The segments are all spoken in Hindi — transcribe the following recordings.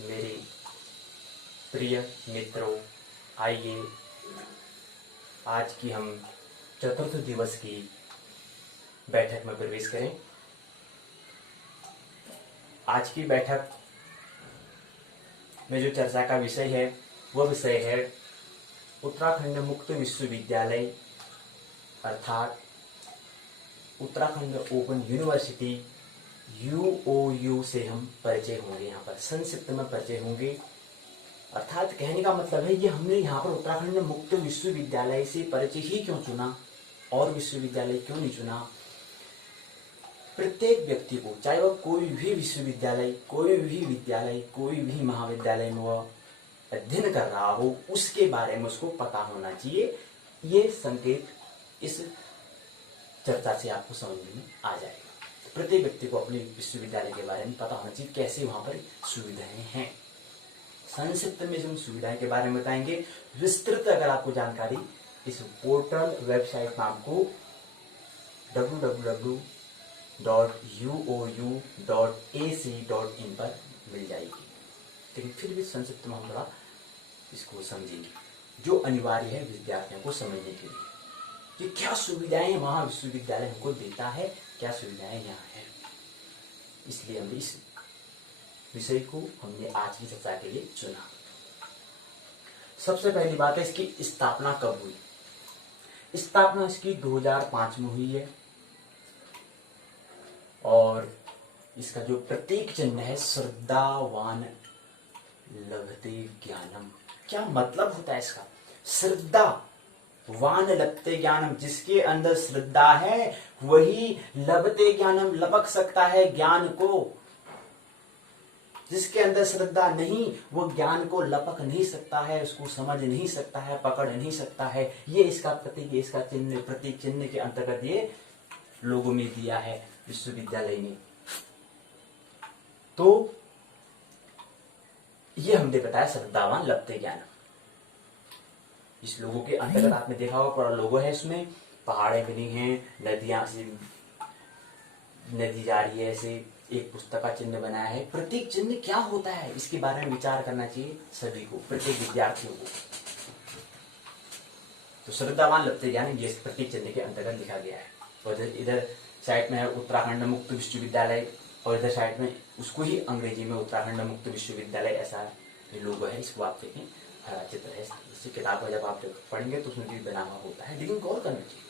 मेरे प्रिय मित्रों, आइए आज की हम चतुर्थ दिवस की बैठक में प्रवेश करें। आज की बैठक में जो चर्चा का विषय है वह विषय है उत्तराखंड मुक्त विश्वविद्यालय अर्थात उत्तराखंड ओपन यूनिवर्सिटी UOU से हम परिचय होंगे। यहाँ पर संक्षिप्त में परिचय होंगे। अर्थात कहने का मतलब है ये हमने यहाँ पर उत्तराखंड मुक्त विश्वविद्यालय से परिचय ही क्यों चुना और विश्वविद्यालय क्यों नहीं चुना। प्रत्येक व्यक्ति को, चाहे वह कोई भी विश्वविद्यालय, कोई भी विद्यालय, कोई भी महाविद्यालय में वह अध्ययन कर रहा हो, उसके बारे में उसको पता होना चाहिए। ये संकेत इस चर्चा से आपको समझ में आ जाएगा। प्रत्येक व्यक्ति को अपने विश्वविद्यालय के बारे में पता होना चाहिए, कैसे वहां पर सुविधाएं हैं। संक्षिप्त में जो सुविधाएं के बारे में बताएंगे। विस्तृत अगर आपको जानकारी इस पोर्टल वेबसाइट में आपको www.uou.ac.in पर मिल जाएगी। लेकिन फिर भी संक्षिप्त में हम थोड़ा इसको समझेंगे, जो अनिवार्य है विद्यार्थियों को समझने के लिए कि क्या सुविधाएं वहां विश्वविद्यालय हमको देता है, क्या सुविधाएं यहाँ है। इसलिए हमने इस विषय को हमने आज की चर्चा के लिए चुना। सबसे पहली बात है इसकी स्थापना कब हुई। स्थापना इसकी 2005 में हुई है और इसका जो प्रतीक चिन्ह है श्रद्धावान लभते ज्ञानम। क्या मतलब होता है इसका? श्रद्धा वान लभते ज्ञानम, जिसके अंदर श्रद्धा है वही लभते ज्ञानम, लपक सकता है ज्ञान को। जिसके अंदर श्रद्धा नहीं वो ज्ञान को लपक नहीं सकता है, उसको समझ नहीं सकता है, पकड़ नहीं सकता है। ये इसका प्रतीक, इसका चिन्ह, प्रतीक चिन्ह के अंतर्गत ये लोगों में दिया है विश्वविद्यालय ने। तो ये हमने बताया श्रद्धावान लभते ज्ञानम। इस लोगों के अंतर्गत आपने देखा होगा पूरा लोगो है, इसमें पहाड़े बनी हैं, नदियां से नदी जा रही है, ऐसे एक पुस्तक का चिन्ह बनाया है। प्रतीक चिन्ह क्या होता है इसके बारे में विचार करना चाहिए सभी को, प्रत्येक विद्यार्थियों को। तो श्रद्धावान लभते ज्ञानम ये प्रतीक चिन्ह के अंतर्गत लिखा गया है। और इधर साइड में है उत्तराखंड मुक्त विश्वविद्यालय और इधर साइड में उसको ही अंग्रेजी में उत्तराखंड मुक्त विश्वविद्यालय ऐसा लोगो है। इसको आप देखें, हरा चित्र है। इसी किताब को जब आप पढ़ेंगे तो उसमें भी बना हुआ होता है। लेकिन गौर करना चाहिए,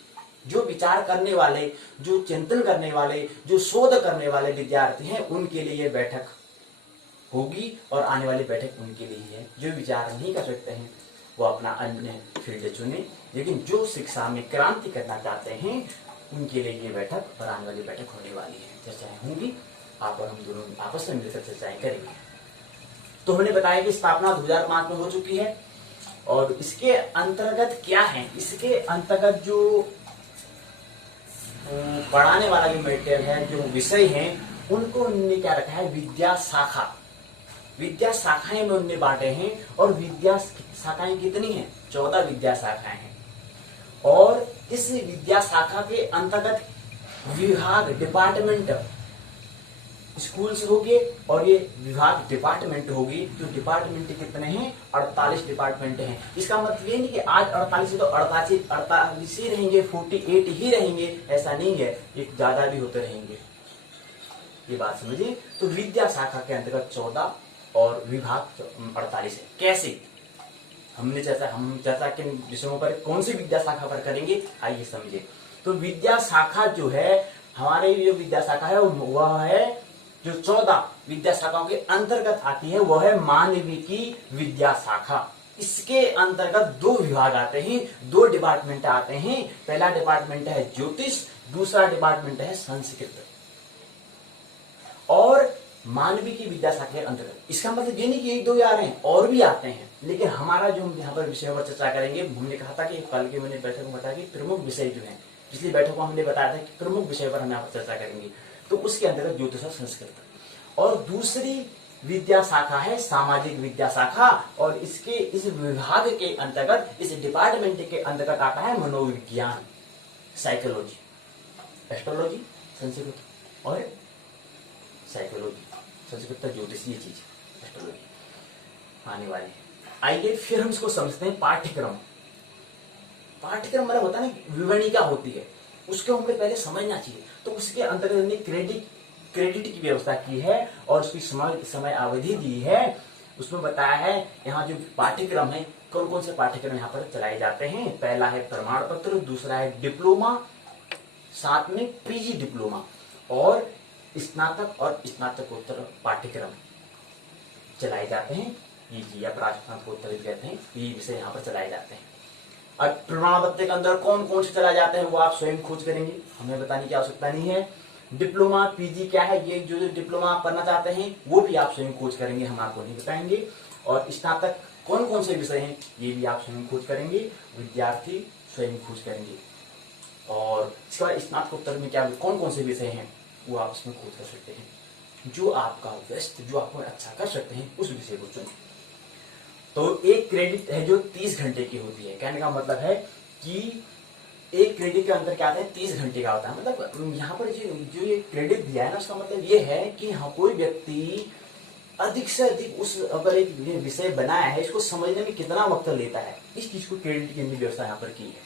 जो विचार करने वाले, जो चिंतन करने वाले, जो शोध करने वाले विद्यार्थी हैं उनके लिए यह बैठक होगी और आने वाली बैठक उनके लिए है। जो विचार नहीं कर सकते हैं वो अपना अन्य फील्ड चुने, लेकिन जो शिक्षा में क्रांति करना चाहते हैं उनके लिए ये बैठक और आने वाली बैठक होने वाली है। चर्चाएं होंगी, आप और हम दोनों आपस में मिलकर चर्चाएं करेंगे। तो हमने बताया कि स्थापना 2005 में हो चुकी है और इसके अंतर्गत क्या है, इसके अंतर्गत जो पढ़ाने वाला जो मेटेरियल है, जो विषय है, उनको उन्होंने क्या रखा है, विद्या शाखा। विद्या शाखाएं में उन्होंने बांटे हैं और विद्या शाखाएं कितनी हैं? 14 विद्या शाखाएं हैं। और इस विद्या शाखा के अंतर्गत विभाग, डिपार्टमेंट, स्कूल्स होंगे और ये विभाग डिपार्टमेंट होगी। जो डिपार्टमेंट कितने हैं? 48 डिपार्टमेंट हैं। इसका मतलब ये नहीं कि आज 48 है तो 48 ही रहेंगे, 48 ही रहेंगे, ऐसा नहीं है, एक ज्यादा भी होते रहेंगे। ये बात समझिए। तो विद्या शाखा के अंतर्गत 14 और विभाग 48 है। कैसे? हम चर्चा किन विषयों पर, कौन सी विद्या शाखा पर करेंगे, आइए समझिए। तो विद्या शाखा जो है, हमारे जो विद्या शाखा है वह है, जो 14 विद्या शाखाओं के अंतर्गत आती है वह है मानविकी विद्या शाखा। इसके अंतर्गत 2 विभाग आते हैं, 2 डिपार्टमेंट आते हैं। पहला डिपार्टमेंट है ज्योतिष, दूसरा डिपार्टमेंट है संस्कृत। और मानविकी विद्या शाखा के अंतर्गत, इसका मतलब ये नहीं कि 1-2 आ रहे हैं, और भी आते हैं। लेकिन हमारा जो हम यहाँ पर विषय पर चर्चा करेंगे, हमने कहा था कि कल के मैंने बैठक में बताया कि प्रमुख विषय जो है, पिछली बैठक में हमने बताया था कि प्रमुख विषय पर हम यहाँ पर चर्चा करेंगे। तो उसके अंतर्गत ज्योतिष और संस्कृत। और दूसरी विद्या शाखा है सामाजिक विद्या शाखा और इसके इस विभाग के अंतर्गत, इस डिपार्टमेंट के अंतर्गत आता है मनोविज्ञान, साइकोलॉजी, एस्ट्रोलॉजी, संस्कृत और साइकोलॉजी, संस्कृत ज्योतिष, ये चीज एस्ट्रोलॉजी। आने वाले हैं। आइए फिर हम इसको समझते हैं। पाठ्यक्रम, पाठ्यक्रम मतलब होता है ना विवरणिका होती है, उसको हमें पहले समझना चाहिए। तो उसके अंतर्गत हमने क्रेडिट की व्यवस्था की है और उसकी समय अवधि दी है। उसमें बताया है यहाँ जो पाठ्यक्रम है, कौन कौन से पाठ्यक्रम यहाँ पर चलाए जाते हैं। पहला है प्रमाण पत्र, दूसरा है डिप्लोमा, साथ में पीजी डिप्लोमा और स्नातक और स्नातकोत्तर पाठ्यक्रम चलाए जाते हैं। पीजी या स्नातकोत्तर कहते हैं, ये विषय यहाँ पर चलाए जाते हैं। अब प्रमाण पत्र के अंदर कौन कौन से चलाए जाते हैं वो आप स्वयं खोज करेंगे, हमें बताने की आवश्यकता नहीं है। डिप्लोमा पीजी क्या है, ये जो डिप्लोमा आप करना चाहते हैं वो भी आप स्वयं खोज करेंगे, हम आपको नहीं बताएंगे। और स्नातक कौन कौन से विषय हैं ये भी आप स्वयं खोज करेंगे, विद्यार्थी स्वयं खोज करेंगे। और इसके बाद स्नातकोत्तर में क्या कौन कौन से विषय हैं वो आप इसमें खोज कर सकते हैं। जो आपका बेस्ट, जो आपको अच्छा कर सकते हैं उस विषय को चुनें। तो एक क्रेडिट है जो 30 घंटे की होती है। कहने का मतलब है कि एक क्रेडिट के अंदर क्या आता है, 30 घंटे का होता है। मतलब यहाँ पर जो ये क्रेडिट दिया है ना, उसका मतलब ये है कि हाँ कोई व्यक्ति अधिक से अधिक उस अगर एक विषय बनाया है इसको समझने में कितना वक्त लेता है, इस चीज को क्रेडिट की व्यवस्था यहाँ पर की है।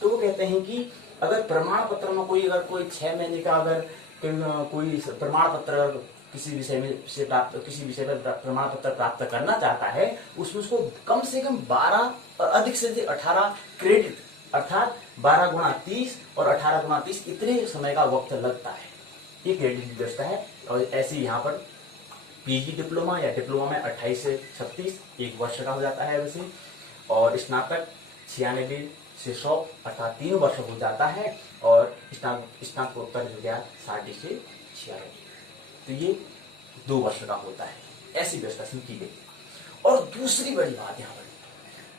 तो वो कहते हैं कि अगर प्रमाण पत्र में कोई 6 महीने का अगर कोई प्रमाण पत्र किसी विषय में से प्राप्त, किसी विषय पर प्रमाण पत्र प्राप्त करना चाहता है, उसमें उसको कम से कम 12 और अधिक से अधिक 18 क्रेडिट, अर्थात 12 गुणा 30 और 18 गुणा 30 इतने समय का वक्त लगता है। ये क्रेडिट की व्यवस्था है। और ऐसे यहाँ पर पीजी डिप्लोमा या डिप्लोमा में 28 से 36 एक वर्ष का हो जाता है वैसे। और स्नातक 96 से 100 अर्थात 3 वर्ष हो जाता है। और स्नातकोत्तर हो गया 60 से 96, तो ये 2 वर्ष का होता है। ऐसी व्यवस्था की गई। और दूसरी बड़ी बात यहाँ पर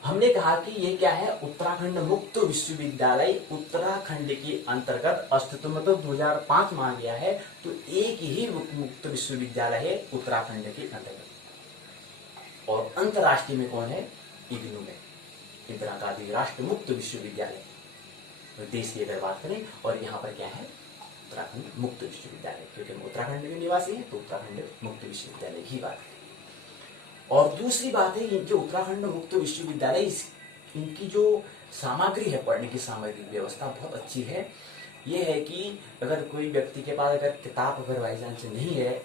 हमने कहा कि ये क्या है, उत्तराखंड मुक्त विश्वविद्यालय उत्तराखंड के अंतर्गत अस्तित्व में तो 2005 में आ गया है। तो एक ही मुक्त विश्वविद्यालय है उत्तराखंड के अंतर्गत। और अंतर्राष्ट्रीय में कौन है, इग्नू में, इंदिरा गांधी राष्ट्रीय मुक्त विश्वविद्यालय देश की अगर बात करें। और यहाँ पर क्या है, उत्तराखंड मुक्त विश्वविद्यालय, क्योंकि हम उत्तराखंड के निवासी हैं तो उत्तराखंड मुक्त विश्वविद्यालय की बात करें। और दूसरी बात है, जो उत्तराखंड मुक्त विश्वविद्यालय इनकी जो सामग्री है, पढ़ने की सामग्री व्यवस्था बहुत अच्छी है। ये है कि अगर कोई व्यक्ति के पास अगर किताब अगर बाई चांस नहीं है,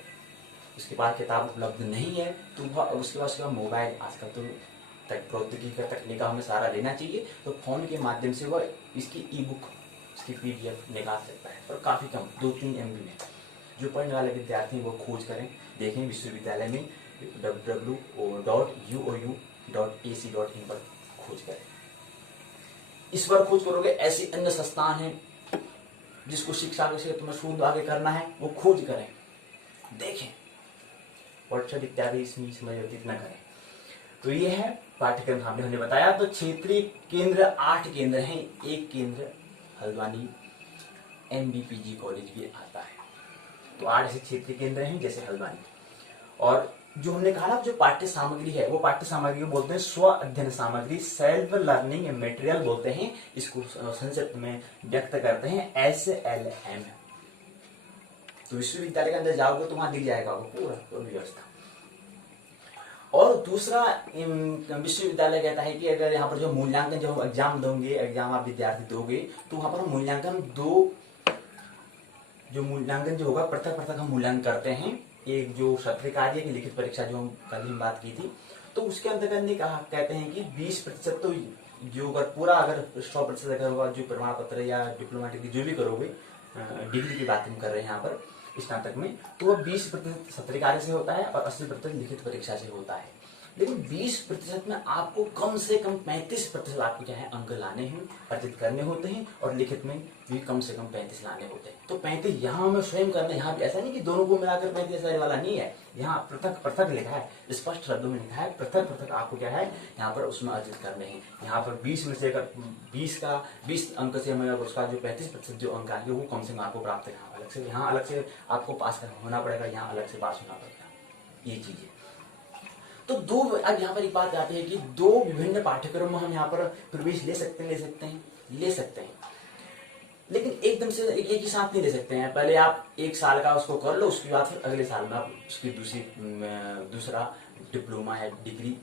उसके पास किताब उपलब्ध नहीं है, तो वह उसके पास मोबाइल, आजकल तो प्रौद्योगिकी का तकनीक हमें सारा लेना चाहिए, तो फोन के माध्यम से वह इसकी ई बुक, इसकी PDF निकाल सकता है। और काफी कम 2-3 MB में। जो पढ़ने वाले विद्यार्थी वो खोज करें, देखें विश्वविद्यालय में www.uou.ac.in पर खोज करें। इस पर खोज करोगे, ऐसी अन्य संस्थान है जिसको शिक्षा के क्षेत्र में शोध आगे करना है, वो खोज करें, देखें, व्हाट्सएप इत्यादि इसमें समय व्यतीत न करें। तो ये है पाठ्यक्रम हमने बताया। तो क्षेत्रीय केंद्र 8 केंद्र हैं। एक केंद्र हल्द्वानी MBPG कॉलेज भी आता है। तो 8 ऐसे क्षेत्रीय केंद्र हैं जैसे हल्द्वानी। और जो हमने कहा ना, जो पाठ्य सामग्री है वो पाठ्य सामग्री को बोलते हैं स्व अध्ययन सामग्री, सेल्फ लर्निंग मटेरियल बोलते हैं। इसको संक्षिप्त में व्यक्त करते हैं SLM। तो विश्वविद्यालय के अंदर जाओगे तो वहां दिख जाएगा वो पूरा व्यवस्था। और दूसरा विश्वविद्यालय कहता है कि अगर यहाँ पर जो मूल्यांकन, जब हम एग्जाम दोगे, एग्जाम आप विद्यार्थी दोगे, तो वहां पर मूल्यांकन जो मूल्यांकन जो होगा पृथक हम मूल्यांकन करते हैं। एक जो सत्र कार्य की लिखित परीक्षा जो हम कल ही बात की थी, तो उसके अंतर्गत ने कहा, कहते हैं कि 20% तो जो अगर पूरा अगर 100% अगर होगा जो प्रमाण पत्र या डिप्लोमा डिग्री जो भी करोगे, डिग्री की बात हम कर रहे हैं यहाँ पर स्नातक में, तो वह 20% सत्र कार्य से होता है और 80% लिखित परीक्षा से होता है। लेकिन 20% में आपको कम से कम 35% आपको क्या है अंक लाने हैं, अर्जित करने होते हैं। और लिखित में भी कम से कम 35 लाने होते हैं। तो 35 यहाँ हमें स्वयं करना। यहाँ ऐसा नहीं कि दोनों को मिलाकर 35 वाला नहीं है, यहाँ पृथक लिखा है, स्पष्ट शब्दों में लिखा है, पृथक आपको क्या है यहाँ पर उसमें अर्जित करने हैं। यहाँ पर 20 में से अगर 20 अंक से हमें उसका जो 35% जो अंक आएंगे वो कम से कम आपको प्राप्त करना, अलग से यहाँ अलग से आपको पास होना पड़ेगा, यहाँ अलग से पास होना पड़ेगा, ये चीजें। तो अब यहाँ पर एक बात आती है कि 2 विभिन्न पाठ्यक्रमों में हम यहाँ पर प्रवेश ले सकते हैं, लेकिन एकदम से एक ही साथ नहीं ले सकते हैं। पहले आप 1 साल का उसको कर लो, उसके बाद फिर अगले साल में आप उसकी दूसरा डिप्लोमा है डिग्री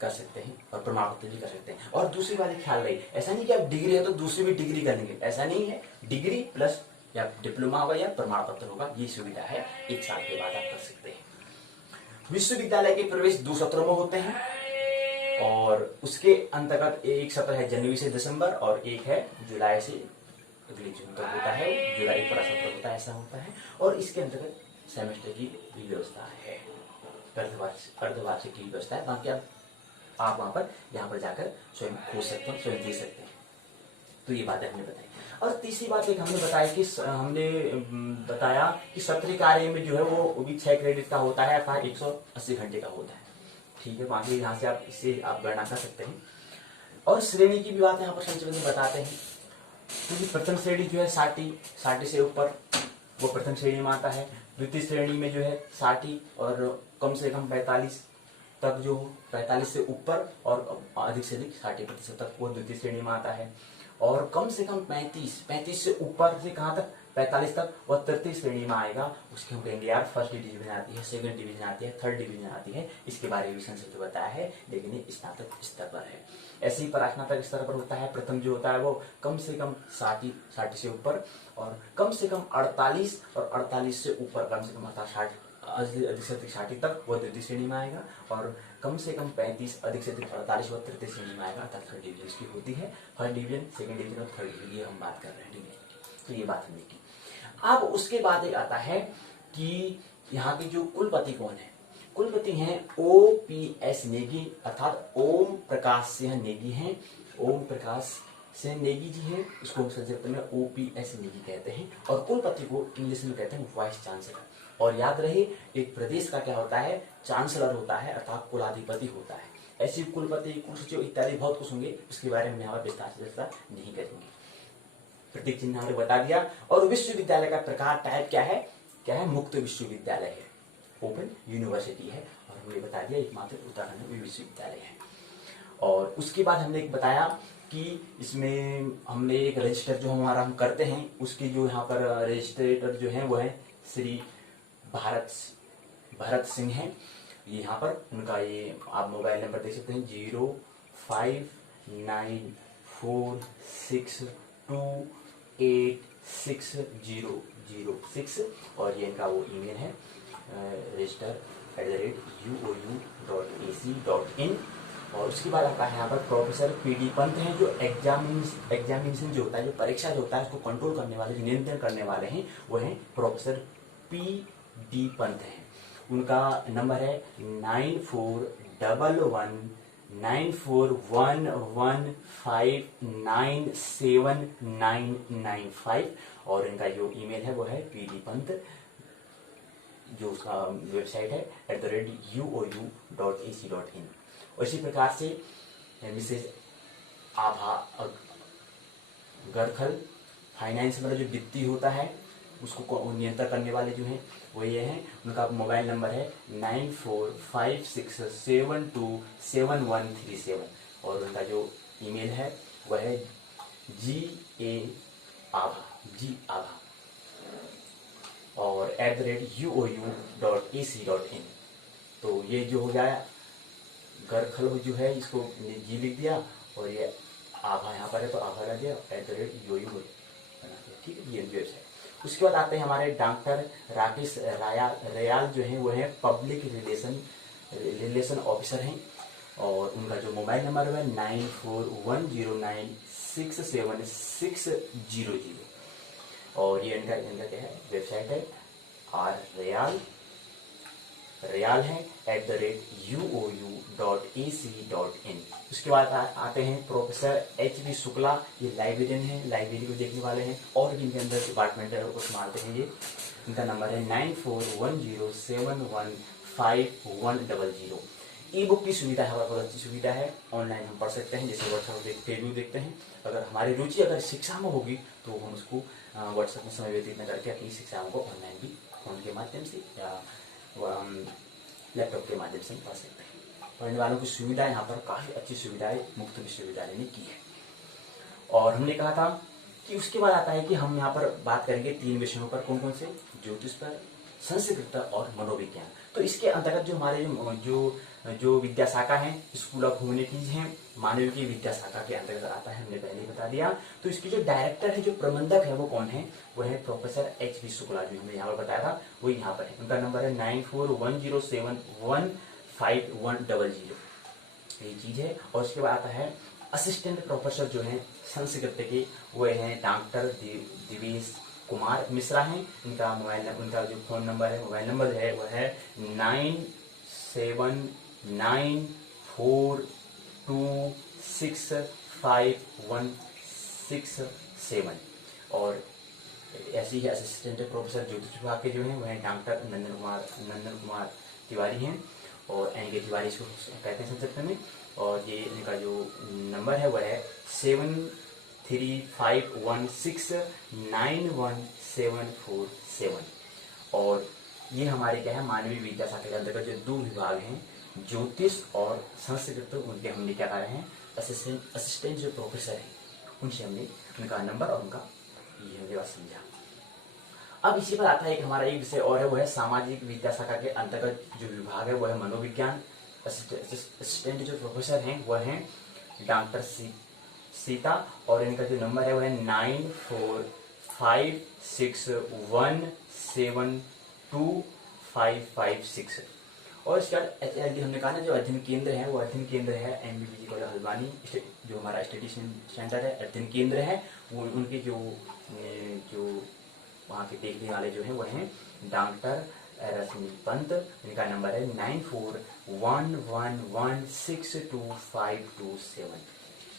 कर सकते हैं और प्रमाण पत्र भी कर सकते हैं। और दूसरी बात ख्याल रही, ऐसा नहीं कि आप डिग्री है तो दूसरी भी डिग्री कर लेंगे, ऐसा नहीं है। डिग्री प्लस या डिप्लोमा होगा या प्रमाण पत्र होगा, ये सुविधा है, 1 साल के बाद आप कर सकते हैं। विश्वविद्यालय के प्रवेश 2 सत्रों में होते हैं और उसके अंतर्गत एक सत्र है जनवरी से दिसंबर और एक है जुलाई से अगले जून तक होता है, जुलाई का सत्र होता है, ऐसा होता है। और इसके अंतर्गत सेमेस्टर की भी व्यवस्था है, अर्धवार्षिक की व्यवस्था है। बाकी आप वहां पर यहाँ पर जाकर स्वयं खोज सकते हैं, स्वयं दे सकते हैं। तो ये बातें हमने बताई। और तीसरी बात एक हमने बताया कि सत्र कार्य में जो है वो भी 6 क्रेडिट का होता है, अर्थात 180 घंटे का होता है। ठीक है, बाकी यहाँ से आप इससे आप गणना कर सकते हैं। और श्रेणी की भी बात यहाँ पर संक्षेप में बताते हैं। क्योंकि प्रथम श्रेणी जो है 60 से ऊपर वो प्रथम श्रेणी में आता है। द्वितीय श्रेणी में जो है 60 और कम से कम 45 तक, जो 45 से ऊपर और अधिक से अधिक 60% तक वो द्वितीय श्रेणी में आता है। और कम से कम 35 से ऊपर से कहाँ तक 45 तक वह तृतीय श्रेणी में आएगा। उसके हम कहेंगे यार फर्स्ट डिवीजन आती है, सेकंड डिवीजन आती है, थर्ड डिवीजन आती है। इसके बारे में संक्षिप्त बताया है, लेकिन ये स्नातक स्तर पर है। ऐसे ही परास्नातक स्तर पर होता है। प्रथम जो होता है वो कम से कम 60 से ऊपर और कम से कम 48 और 48 से ऊपर, कम से कम 60 अधिक से अधिक 60 तक वो द्वितीय श्रेणी में आएगा। और कम से कम 35 अधिक से अधिक 48 वो तृतीय श्रेणी में आएगा, अर्थात थर्ड डिवीजन की होती है। फर्स्ट डिवीजन, सेकंड डिवीजन और थर्ड डिवीजन, ये हम बात कर रहे हैं डिवीजन की। तो ये बात हमने की। अब उसके बाद एक आता है कि यहाँ के जो कुलपति कौन है। कुलपति हैं OPS नेगी, अर्थात ओम प्रकाश सिंह नेगी हैं। ओम प्रकाश सिंह नेगी जी हैं, उसको संक्षिप्त में OPS नेगी कहते हैं। और कुलपति को इंग्लिश में कहते हैं वाइस चांसलर। और याद रहे, एक प्रदेश का क्या होता है, चांसलर होता है, अर्थात कुलाधिपति होता है। ऐसे कुलपति, कुलसचिव इत्यादि बहुत कुछ होंगे, उसके बारे में यहाँ विस्तार से चर्चा नहीं करेंगे। प्रतीक चिन्ह हमने बता दिया। और विश्वविद्यालय का प्रकार टाइप क्या है, मुक्त विश्वविद्यालय है, ओपन यूनिवर्सिटी है। और हमने बता दिया एकमात्र उत्तराखंड में विश्वविद्यालय है। और उसके बाद हमने एक बताया कि इसमें हमने एक रजिस्टर जो हमारा हम करते हैं, उसके जो यहाँ पर रजिस्ट्रेटर जो है वो है श्री भरत सिंह है। ये यहाँ पर उनका ये आप मोबाइल नंबर देख सकते हैं 059462860006। और ये इनका वो ईमेल है register@uou.ac.in। और उसके बाद आता है यहाँ पर प्रोफेसर PD पंत हैं, जो एग्जामिनेशन जो होता है, जो परीक्षा जो होता है उसको कंट्रोल करने वाले, नियंत्रण करने वाले हैं, वो हैं प्रोफेसर PD पंत हैं। उनका नंबर है 9411597195। और इनका जो ईमेल है वो है PD पंत, जो उसका वेबसाइट है @uou.ac.in। इसी प्रकार से मिसेज आभा गरखल फाइनेंस में जो वित्तीय होता है उसको नियंत्रण करने वाले जो हैं वो ये हैं। उनका मोबाइल नंबर है 9456727137। और उनका जो ईमेल है वह है GAABHA और @uou.ac.in। तो ये जो हो गया गरखल जो है, इसको जी लिख दिया और ये आभा यहाँ पर है तो आभा लग गया, @uou बना दिया। ठीक है, ये वेबसाइट। उसके बाद आते हैं हमारे डॉक्टर राकेश रयाल जो हैं वो है पब्लिक रिलेशन ऑफिसर हैं। और उनका जो मोबाइल नंबर है 9410967600। और ये इनका क्या है, वेबसाइट है रयाल है @uou.ac.in। उसके बाद आते हैं प्रोफेसर HB शुक्ला, ये लाइब्रेरियन है, लाइब्रेरी को देखने वाले हैं और इनके अंदर डिपार्टमेंट है वो संभालते हैं। ये इनका नंबर है 9410715100। ई बुक की सुविधा है, बहुत अच्छी सुविधा है, ऑनलाइन हम पढ़ सकते हैं, जैसे व्हाट्सएप फेसबुक देखते हैं। अगर हमारी रुचि अगर शिक्षा में होगी तो हम उसको व्हाट्सएप में समय व्यतीत न करके अपनी शिक्षाओं को ऑनलाइन भी फोन के माध्यम से या लैपटॉप के माध्यम से पढ़ सकते हैं। पढ़ने वालों की सुविधा यहाँ पर काफ़ी अच्छी सुविधाएं मुक्त विश्वविद्यालय ने की है। और हमने कहा था कि उसके बाद आता है कि हम यहाँ पर बात करेंगे 3 विषयों पर, कौन कौन से, ज्योतिष पर, संस्कृत और मनोविज्ञान। तो इसके अंतर्गत जो हमारे जो जो विद्या शाखा है स्कूल ऑफ ह्यूमैनिटीज है, मानवीय की विद्या शाखा के अंतर्गत आता है, हमने पहले ही बता दिया। तो इसकी जो डायरेक्टर है, जो प्रबंधक है, वो कौन है? वो है प्रोफेसर एच.बी. शुक्ला, जो हमने यहाँ पर बताया था, वो यहाँ पर है। उनका नंबर है 9410715100, ये चीज है। और उसके बाद आता है असिस्टेंट प्रोफेसर जो है संस्कृत के, वो है डॉक्टर दिवेश कुमार मिश्रा हैं। इनका मोबाइल, उनका जो फोन नंबर है, मोबाइल नंबर है, वो है 9794265167। और ऐसी ही असिस्टेंट प्रोफेसर ज्योतिष विभाग के जो हैं, वह डॉक्टर नंदन कुमार तिवारी हैं, और एन के तिवारी इसको कहते हैं संक्षिप्त में। और ये इनका जो नंबर है वह है 7351691747। और ये हमारे क्या है, मानवीय विद्या शाखा के अंतर्गत जो 2 विभाग हैं, ज्योतिष और संस्कृत, उनके हमने क्या कर रहे हैं, असिस्टेंट जो प्रोफेसर हैं, उनसे हमने उनका नंबर और उनका ये हमने बात समझा। अब इसी पर आता है एक हमारा एक विषय और है, वो है सामाजिक विद्या शाखा के अंतर्गत जो विभाग है, वो है मनोविज्ञान। असिस्टेंट जो प्रोफेसर हैं वह हैं डॉक्टर सीता, और इनका जो नंबर है वह है 9456172556। और इसके बाद हमने कहा ना, जो अध्ययन केंद्र है, वो अध्ययन केंद्र है MBBG कॉलेज हल्द्वानी, जो हमारा स्टडी सेंटर है, अध्ययन केंद्र है। वो उनके जो वहाँ के देखने वाले जो हैं वो हैं डॉक्टर रश्मि पंत। इनका नंबर है 9411162527।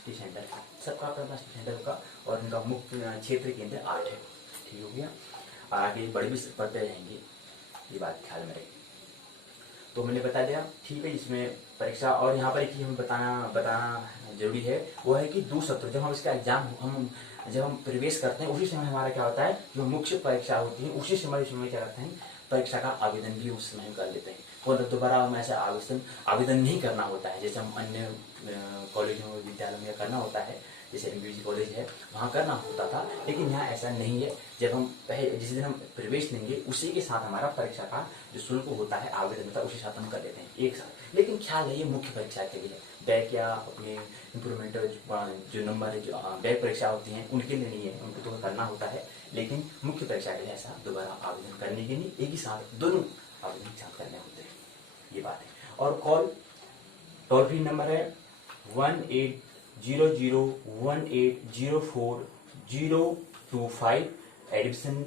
सेंटर का सबका अपना सेंटर का, और इनका मुख्य क्षेत्र केंद्र 8 है। ठीक हो गया। आगे बड़े भी पढ़ते रहेंगे, ये बात ख्याल में रखें। तो मैंने बता दिया, ठीक है। इसमें परीक्षा, और यहाँ पर एक चीज हमें बताना जरूरी है, वो है कि 2 सत्र जब हम इसका एग्जाम जब हम प्रवेश करते हैं, उसी समय हमारा क्या होता है, जो मुख्य परीक्षा होती है, उसी समय क्या करते हैं, परीक्षा का आवेदन भी उस समय कर लेते हैं। और दोबारा हम ऐसा आवेदन नहीं करना होता है, जैसे हम अन्य कॉलेजों विद्यालयों में करना होता है, जैसे MBBG कॉलेज है वहाँ करना होता था, लेकिन यहाँ ऐसा नहीं है। जब हम जिस दिन हम प्रवेश लेंगे, उसी के साथ हमारा परीक्षा का जो शुल्क होता है, आवेदन होता है, उसी साथ हम कर लेते हैं एक साथ। लेकिन ख्याल है, ये मुख्य परीक्षा के लिए, बैक या अपने इम्प्रूवमेंट जो नंबर है, जो बैक परीक्षा होती हैं, उनके लिए नहीं है, उनको तो करना होता है। लेकिन मुख्य परीक्षा के लिए ऐसा दोबारा आवेदन करने के लिए एक ही साथ दोनों आवेदन एक साथ करने होते हैं, ये बात है। और टोल फ्री नंबर है 180018040025, एडिशन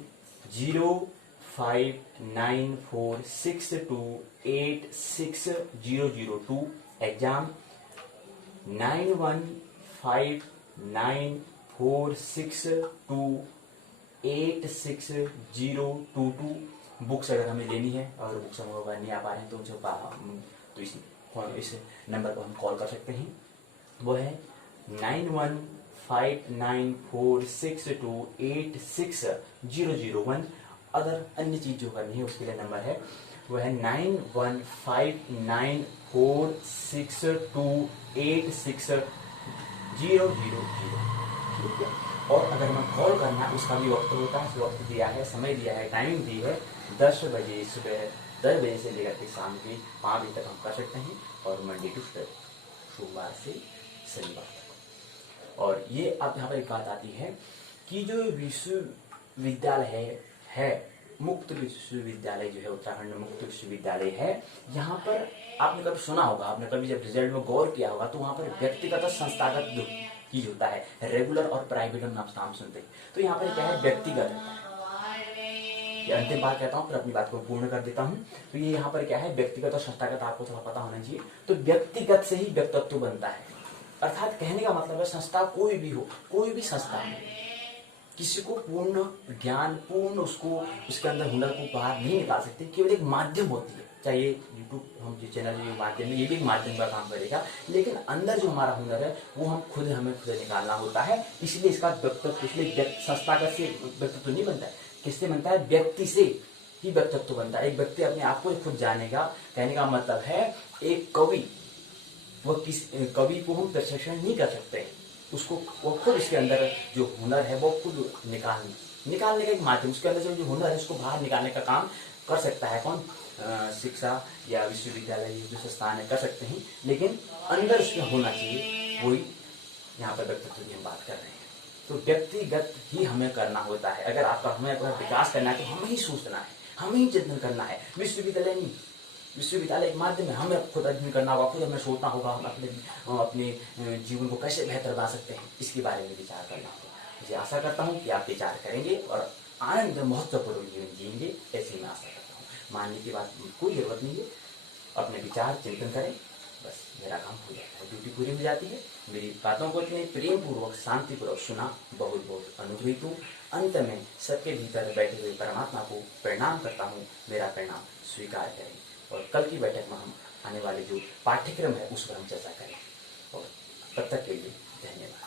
059462860002, एग्जाम 915946286022। बुक्स अगर हमें लेनी है और बुक्स हम अगर नहीं आ पा रहे हैं, तो इस नंबर पर हम कॉल कर सकते हैं। वो है 915946286001। अगर अन्य चीज जो करनी है, उसके लिए नंबर है, वो है 915946286000। ठीक है। और अगर हमें कॉल करना है, उसका भी वक्त होता है, वक्त दिया है, समय दिया है, टाइमिंग दी है, 10 बजे सुबह 10 बजे से लेकर के शाम के 5 बजे तक हम कर सकते हैं, और मंडे टू फ्राइडे, सोमवार से शनिवार तक। और ये अब यहाँ पर एक बात आती है कि जो विश्वविद्यालय है मुक्त विश्वविद्यालय जो है, उत्तराखंड मुक्त विश्वविद्यालय है, यहाँ पर आपने कभी सुना होगा, आपने कभी जब रिजल्ट में गौर किया होगा, तो वहाँ पर व्यक्तिगत और संस्थागत चीज होता है, रेगुलर और प्राइवेट हम नाम सुनते हैं। तो यहाँ पर क्या है, व्यक्तिगत। ये अंतिम बात कहता हूँ, फिर अपनी बात को पूर्ण कर देता हूँ। तो ये यहाँ पर क्या है, व्यक्तिगत और संस्थागत, आपको थोड़ा पता होना चाहिए। तो व्यक्तिगत से ही व्यक्तित्व बनता है, अर्थात कहने का मतलब है, संस्था कोई भी हो, कोई भी संस्था हो, किसी को पूर्ण ज्ञान, पूर्ण उसके अंदर हुनर को बाहर नहीं निकाल सकते, केवल एक माध्यम होती है। चाहे यूट्यूब हम जो चैनल जो माध्यम है, ये भी एक माध्यम का काम करेगा, लेकिन अंदर जो हमारा हुनर है, वो हमें खुद निकालना होता है। इसलिए इसका व्यक्तित्व, इसलिए संस्थागत से व्यक्तित्व नहीं बनता है, किससे बनता है, व्यक्ति से ही व्यक्तित्व बनता है। एक व्यक्ति अपने आप को खुद जानेगा, कहने का मतलब है, एक कवि, वह कवि को हम प्रशिक्षण नहीं कर सकते, उसको वो खुद इसके अंदर जो हुनर है वो खुद निकालने का एक माध्यम, उसके अंदर जो हुनर है उसको बाहर निकालने का काम कर सकता है कौन, शिक्षा या विश्वविद्यालय जो संस्थान है कर सकते हैं, लेकिन अंदर उसमें होना चाहिए वही यहाँ पर व्यक्तित्व की हम बात कर रहे हैं। तो व्यक्तिगत ही हमें करना होता है। अगर आपका हमें अपना विकास करना है तो हमें ही सोचना है, हमें ही चिंतन करना है, विश्वविद्यालय नहीं। विश्वविद्यालय एक माध्यम है, हमें खुद अध्ययन करना होगा, खुद हमें सोचना होगा हम अपने जीवन को कैसे बेहतर बना सकते हैं, इसके बारे में विचार करना होगा। मुझे आशा करता हूँ कि आप विचार करेंगे और आनंद महत्वपूर्ण जीवन जिएंगे, ऐसी मैं आशा करता हूँ। मानने की बात कोई जरूरत नहीं है, अपने विचार चिंतन करें, बस मेरा काम हो जाता है, ड्यूटी पूरी हो जाती है। मेरी बातों को इतने प्रेम पूर्वक शांति पूर्वक सुना, बहुत बहुत अनुग्रहित हूँ। अंत में सबके भीतर बैठे हुए परमात्मा को प्रणाम करता हूँ, मेरा प्रणाम स्वीकार करें। और कल की बैठक में हम आने वाले जो पाठ्यक्रम है उस पर हम चर्चा करें। और तब तक के लिए धन्यवाद।